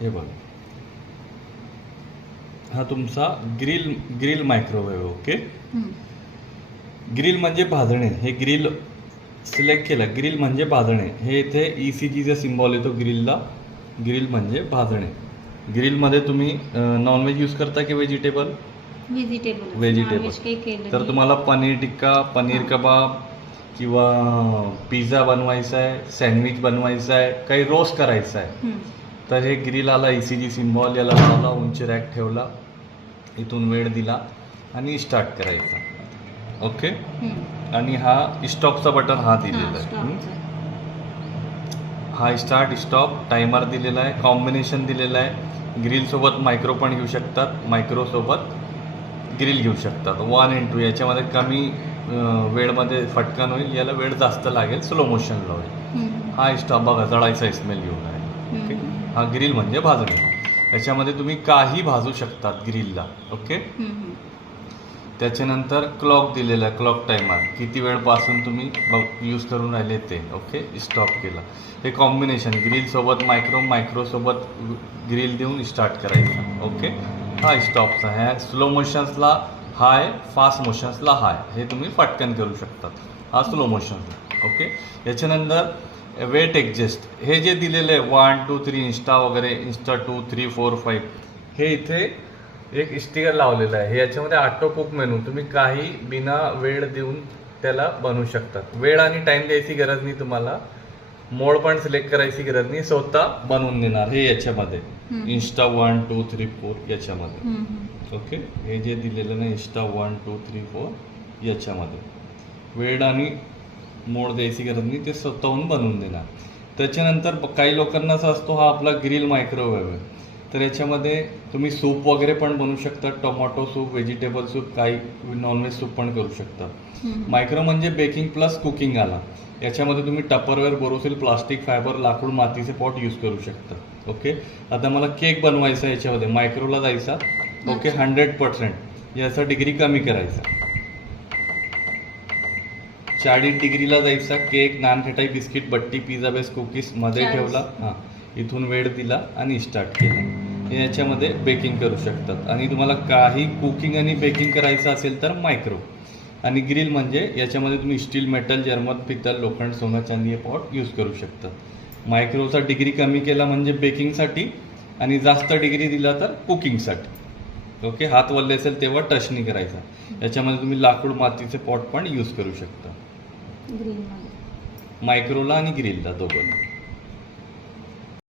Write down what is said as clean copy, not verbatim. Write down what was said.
हे बघा, हा तुमचा ग्रिल मायक्रोवेव्ह. ओके, ग्रिल म्हणजे भाजणे. हे ग्रिल सिलेक्ट केलं, ग्रिल म्हणजे भाजणे. हे इथे ECGचा सिम्बॉल येतो ग्रिलला. ग्रिल म्हणजे भाजणे. ग्रिलमध्ये तुम्ही नॉनव्हेज यूज करता की व्हेजिटेबल? व्हेजिटेबल. तर तुम्हाला पनीर टिक्का, पनीर कबाब किंवा पिझ्झा बनवायचा आहे, सँडविच बनवायचा आहे, काही रोस्ट करायचा आहे, तर हे ग्रिल आला, ECG सिम्बॉल, याला लावला, उंची रॅक ठेवला, इथून वेळ दिला आणि स्टार्ट करायचा. ओके, आणि हा स्टॉपचा बटन हा दिलेला आहे. हा स्टार्ट स्टॉप टायमर दिलेला आहे, कॉम्बिनेशन दिलेला आहे. ग्रिल सोबत मायक्रो पण घेऊ शकतात, मायक्रो सोबत ग्रिल घेऊ शकतात. 1 and 2 याच्यामध्ये कमी वेळमध्ये फटकन होईल, याला वेळ जास्त लागेल, स्लो मोशनला होईल. हा स्टॉप बघा, जळायचा स्मेल घेऊन आहे. ओके, हा ग्रिल म्हणजे भाजणे. याच्यामध्ये तुम्ही काही भाजू शकतात ग्रिलला. ओके, त्याच्यानंतर क्लॉक दिलेला आहे, क्लॉक टायमर, किती वेळपासून तुम्ही यूज करून राहिले ते. ओके, स्टॉप केला. हे कॉम्बिनेशन ग्रिल सोबत मायक्रो सोबत ग्रिल देऊन स्टार्ट करायचं. ओके, हा स्टॉपचा. ह्या स्लो मोशन्सला हाय, फास्ट मोशन्सला हाय, हे तुम्ही पटकन करू शकतात. हा स्लो मोशन्सला. ओके, याच्यानंतर वेट ॲडजस्ट. हे जे दिलेलं आहे 1 2 3 इन्स्टा वगैरे, इन्स्टा 2 3 4 5, हे इथे एक स्टिकर लावलेलं आहे. हे याच्यामध्ये ऑटो कुक मेनू, तुम्ही काही बिना वेळ देऊन त्याला बनवू शकतात. वेळ आणि टाइम द्यायची गरज नाही तुम्हाला, मोड पण सिलेक्ट करायची गरज नाही, स्वतः बनवून देणार. हे याच्यामध्ये इन्स्टा 1 2 3 4 याच्यामध्ये. ओके, हे जे दिलेलं नाही इन्स्टा 1 2 3 4 याच्यामध्ये वेळ आणि मोड द्यायची गरज नाही, ते स्वतःहून बनवून देणार. त्याच्यानंतर काही लोकांना असं असतो, हा आपला ग्रिल मायक्रोवेव्ह आहे, तर याच्यामध्ये तुम्ही सूप वगैरे पण बनवू शकता, टोमॅटो सूप, व्हेजिटेबल सूप, काही नॉनव्हेज सूप पण करू शकता. मायक्रो म्हणजे बेकिंग प्लस कुकिंग आला. याच्यामध्ये तुम्ही टपरवेअर, बोरोसिल, प्लास्टिक, फायबर, लाकूड, मातीचे पॉट यूज करू शकता. ओके, आता मला केक बनवायचा आहे, याच्यामध्ये मायक्रोला जायचा. ओके, 100%, याचा डिग्री कमी करायचा, 40 डिग्रीला जायचा. केक, नान खटाई, बिस्किट, बट्टी, पिझ्झा बेस, कुकीज मध्ये ठेवला. हां, इथून वेळ दिला आणि स्टार्ट केला. याच्यामध्ये बेकिंग करू शकतात. आणि तुम्हाला काही कुकिंग आणि बेकिंग करायचं असेल तर मायक्रो. आणि ग्रिल म्हणजे याच्यामध्ये तुम्ही स्टील, मेटल, जर्मन, पितल, लोखंड, सोनं, चांदी हे पॉट यूज करू शकतात. मायक्रोचा डिग्री कमी केला म्हणजे बेकिंगसाठी, आणि जास्त डिग्री दिला तर कुकिंगसाठी. ओके, हात वल्ले असेल तेव्हा टच नाही करायचा. याच्यामध्ये तुम्ही लाकूड, मातीचे पॉट पण यूज करू शकता, मायक्रोला आणि ग्रिलला दोघं.